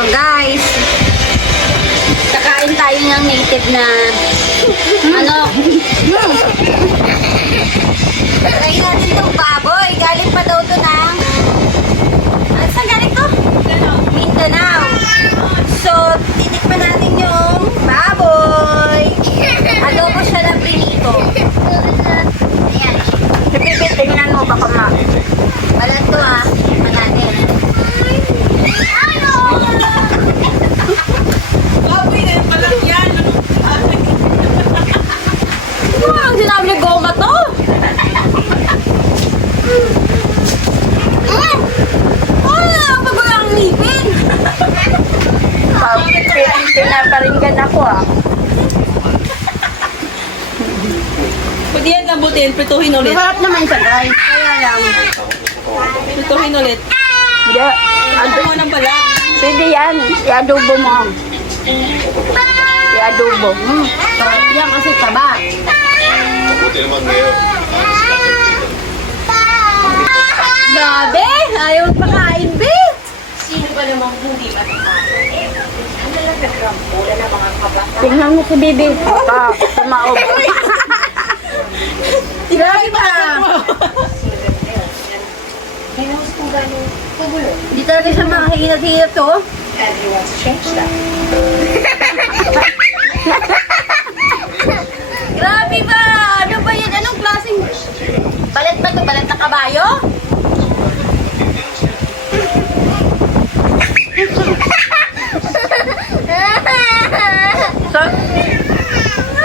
So guys, kakain tayo ng native na ano. Kain natin itong baboy. Galing pa daw to ng... Ah, saan galing to? Mindanao. So, titikman natin yung baboy. Adobo siya ng pinito. Ayan. Pipipit, tingnan mo baka ma. Balat to ah. Mananin. Baboy na yung palang yan. Ano ang sinabi ni Goma to? Mm. Ano ang pagulang ang ngipin? Pag pinaparinggan ako ah. Pwede yan lambutin, prituhin ulit. Masarap naman siya guys. Kaya lang. Prituhin ulit. Hindi. Ano mo ng balat? Pwede yan. I-adobo mo. I-adobo. Hmm. Sarap yan kasi taba. Mabuti naman ngayon. Grabe! Ayaw pakain, be! Tingnan mo si Bibi. Pa, tumaob. Grabe pa! Hindi talaga siya makahinat-hinat to. Grabe ba? Ano ba yan? Anong klaseng... Balat ba to? Balat na kabayo? So,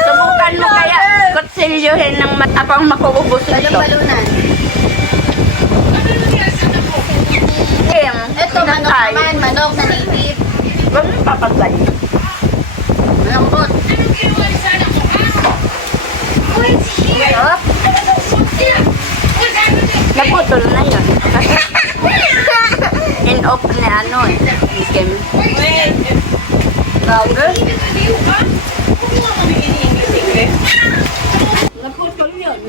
subukan mo kaya kutsilyohin ng matapang makuubos ito. Balon-balunan. Kim, Ito, manok naman. Manok na native. Huwag mo papagay. Malambot. Sarap. Naputol na yun. In off ni ano eh. Wait. Grabe. Naputol yun.